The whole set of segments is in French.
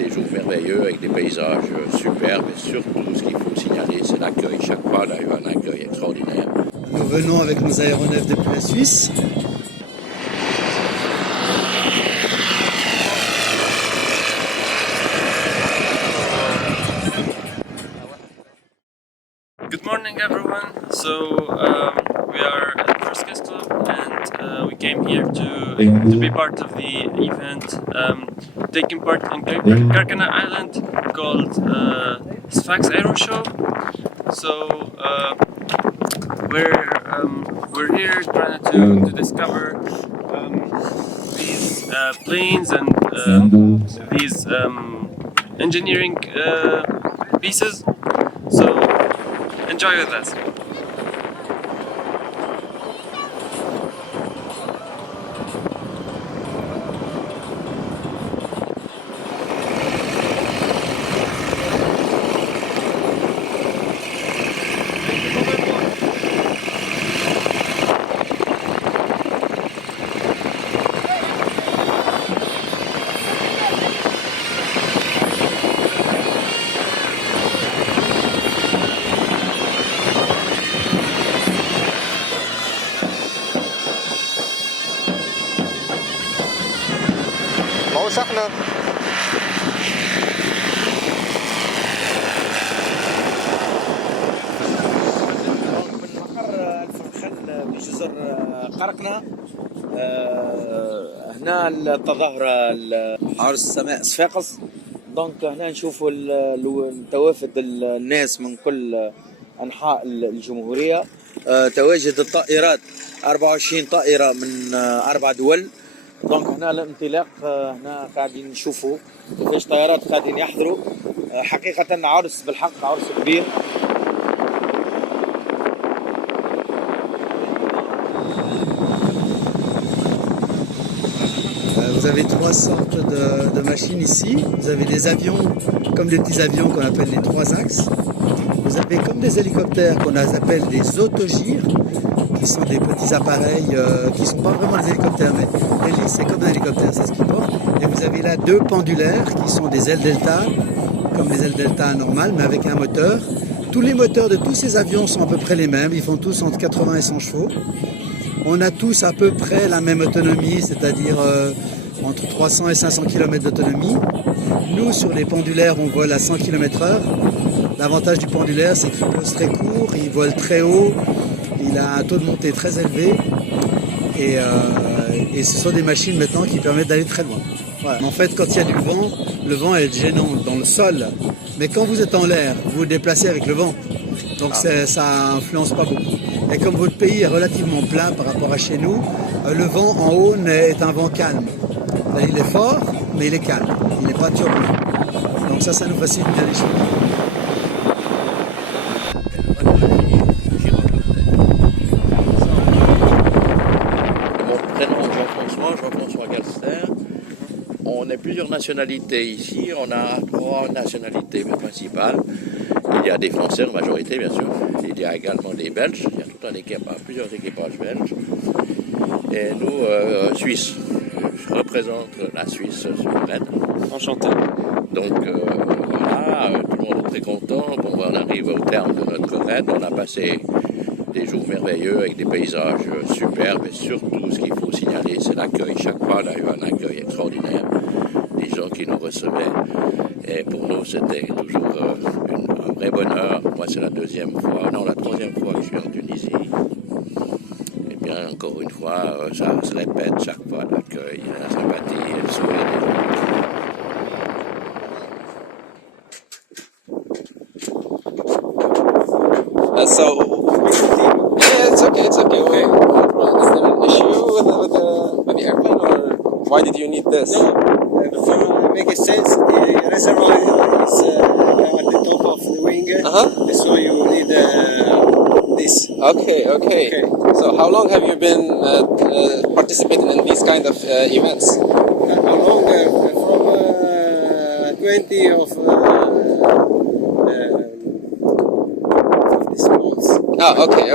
des jours merveilleux avec des paysages superbes. Et surtout, ce qu'il faut signaler, c'est l'accueil. Chaque fois, on a eu un accueil extraordinaire. Nous venons avec nos aéronefs depuis la Suisse. Good morning, everyone. So we are at First Cast Club, and we came here to be part of the event, taking part in Karkana Island called Sfax Aero Show. So we're here trying to discover these planes and these engineering pieces. So enjoy with us. وسخنة. من مقر الفرخان بجزر قرقنة هنا التظاهرة عرس السماء صفاقس. دونك هنا نشوفوا توافد الناس من كل أنحاء الجمهورية. تواجد الطائرات 24 طائرة من 4 دول. دونك هنا الانطلاق هنا قاعدين نشوفوا كيفاش طيارات قاعدين يحضروا. حقيقة عرس بالحق، عرس كبير. Vous avez trois sortes de machines ici. Vous avez des avions, comme des petits avions qu'on appelle les 3 axes. Vous avez comme des hélicoptères qu'on appelle des autogires, qui sont des petits appareils qui ne sont pas vraiment des hélicoptères, mais l'hélice c'est comme un hélicoptère, c'est ce qu'ils portent. Et vous avez là 2 pendulaires qui sont des ailes delta, comme les ailes delta normales, mais avec un moteur. Tous les moteurs de tous ces avions sont à peu près les mêmes, ils font tous entre 80 et 100 chevaux. On a tous à peu près la même autonomie, c'est-à-dire entre 300 et 500 km d'autonomie. Nous, sur les pendulaires, on vole à 100 km/h. L'avantage du pendulaire, c'est qu'il pose très court, il vole très haut, il a un taux de montée très élevé. Et ce sont des machines maintenant qui permettent d'aller très loin. Voilà. En fait, quand il y a du vent, le vent est gênant dans le sol. Mais quand vous êtes en l'air, vous vous déplacez avec le vent. Donc ça influence pas beaucoup. Et comme votre pays est relativement plat par rapport à chez nous, le vent en haut est un vent calme. Là, il est fort, mais il est calme. Il n'est pas turbulent. Donc ça nous facilite bien les choses. Jean-François Galster. On est plusieurs nationalités ici. On a 3 nationalités principales. Il y a des Français en majorité, bien sûr. Il y a également des Belges. Il y a tout un équipage, plusieurs équipages belges. Et nous, Suisses. Je représente la Suisse sur le raid. Enchanté. Donc voilà, tout le monde est très content. Bon, on arrive au terme de notre raid. On a passé des jours merveilleux avec des paysages superbes. Et surtout, ce qu'il faut signaler, c'est l'accueil. Chaque fois, on a eu un accueil extraordinaire. Des gens qui nous recevaient. Et pour nous, c'était toujours un vrai bonheur. Moi, c'est la 3e fois que je suis en Tunisie. Et bien, encore une fois, ça se répète chaque fois, l'accueil, la sympathie, le sourire des gens. Yeah, it's okay. Is there an issue with the airplane, or why did you need this? To make sense, the reservoir is at the top of the wing, so you need this. Okay. So how long have you been participating in these kind of events? How long? From 20 of this month. Okay.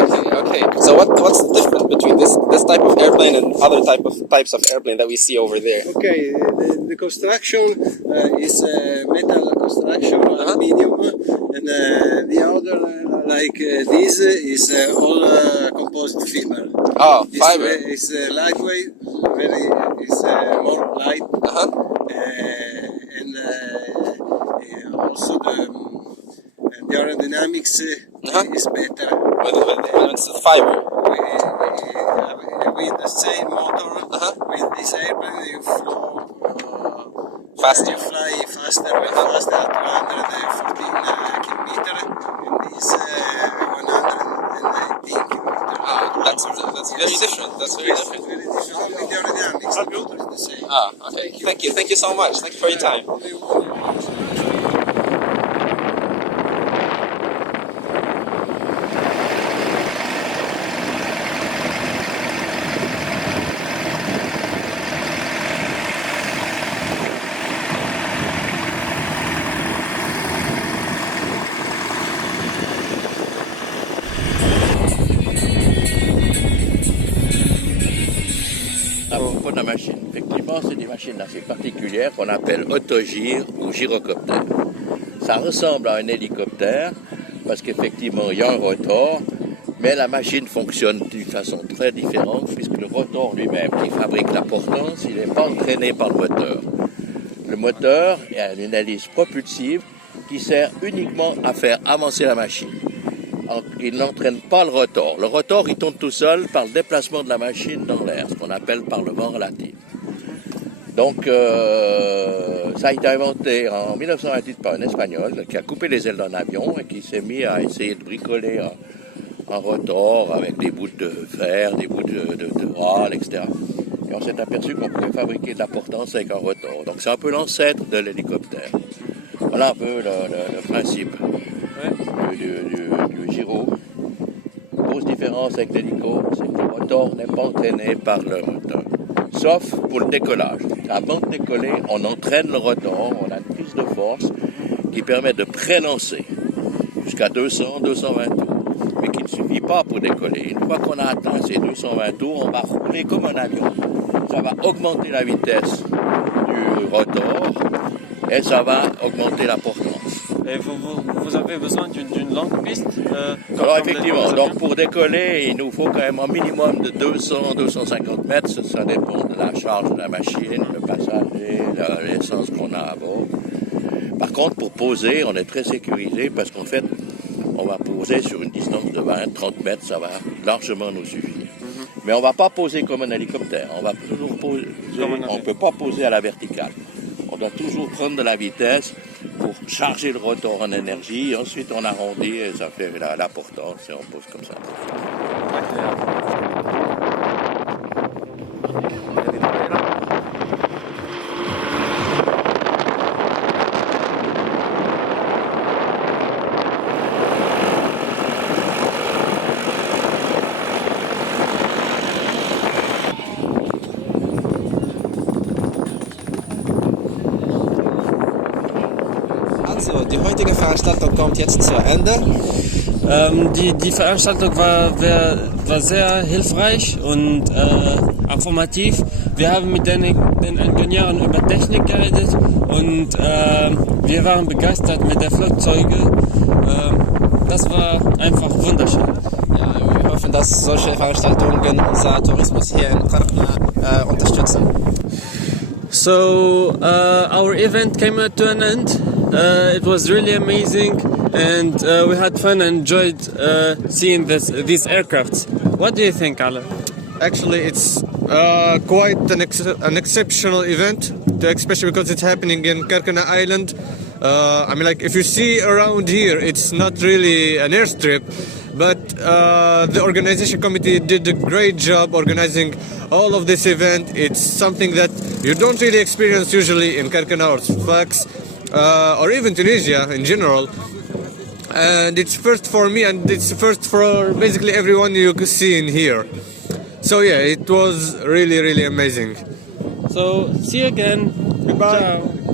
So what's the difference between this type of airplane and other types of airplane that we see over there? Okay, the construction is metal construction, aluminium, and the other, like this, is all composite fiber. Oh, fiber. It's lightweight, it's more light, and also the aerodynamics is better. When it's fiber. With the same motor, with this airplane, you Faster. You fly faster, at 214 kilometers, and this 119 kilometers. That's very different. That's very different. Very different. Only the aerodynamics, the motor is the same. Okay. Thank you so much. Thank you for your time. À propos de la machine, effectivement, c'est des machines assez particulières qu'on appelle autogire ou gyrocoptère. Ça ressemble à un hélicoptère parce qu'effectivement, il y a un rotor, mais la machine fonctionne d'une façon très différente puisque le rotor lui-même qui fabrique la portance, il n'est pas entraîné par le moteur. Le moteur a une hélice propulsive qui sert uniquement à faire avancer la machine. Il n'entraîne pas le rotor. Le rotor, il tourne tout seul par le déplacement de la machine dans l'air, ce qu'on appelle par le vent relatif. Donc, ça a été inventé en 1928 par un Espagnol qui a coupé les ailes d'un avion et qui s'est mis à essayer de bricoler un rotor avec des bouts de fer, des bouts de voile, etc. Et on s'est aperçu qu'on pouvait fabriquer de la portance avec un rotor. Donc, c'est un peu l'ancêtre de l'hélicoptère. Voilà un peu le principe du gyro. La grosse différence avec l'hélico, c'est que le rotor n'est pas entraîné par le moteur. Sauf pour le décollage. Avant de décoller, on entraîne le rotor, on a une prise de force qui permet de prélancer jusqu'à 200, 220 tours. Mais qui ne suffit pas pour décoller. Une fois qu'on a atteint ces 220 tours, on va rouler comme un avion. Ça va augmenter la vitesse du rotor et ça va augmenter la portance. Et vous avez besoin d'une longue piste Alors effectivement, donc pour décoller, il nous faut quand même un minimum de 200-250 mètres, ça dépend de la charge de la machine, le passager, l'essence qu'on a à bord. Par contre, pour poser, on est très sécurisé parce qu'en fait, on va poser sur une distance de 20-30 mètres, ça va largement nous suffire. Mais on ne va pas poser comme un hélicoptère, on va toujours poser, on ne peut pas poser à la verticale. On doit toujours prendre de la vitesse pour charger le rotor en énergie, et ensuite on arrondit et ça fait la portance et on pose comme ça. Also, die heutige Veranstaltung kommt jetzt zu Ende. Die Veranstaltung war sehr hilfreich und informativ. Wir haben mit den Ingenieuren über Technik geredet und wir waren begeistert mit den Flugzeugen. Das war einfach wunderschön. Ja, wir hoffen, dass solche Veranstaltungen unser Tourismus hier in Karkna unterstützen. So our event came to an end. It was really amazing, and we had fun and enjoyed seeing these aircrafts. What do you think, Ale? Actually, it's quite an exceptional event, especially because it's happening in Karkana Island. I mean, like, if you see around here, it's not really an airstrip, but the organization committee did a great job organizing all of this event. It's something that you don't really experience usually in Karkana or Sfax, or even Tunisia in general. And it's first for me, and it's first for basically everyone you can see in here. So yeah, it was really, really amazing. So see you again. Goodbye. Ciao.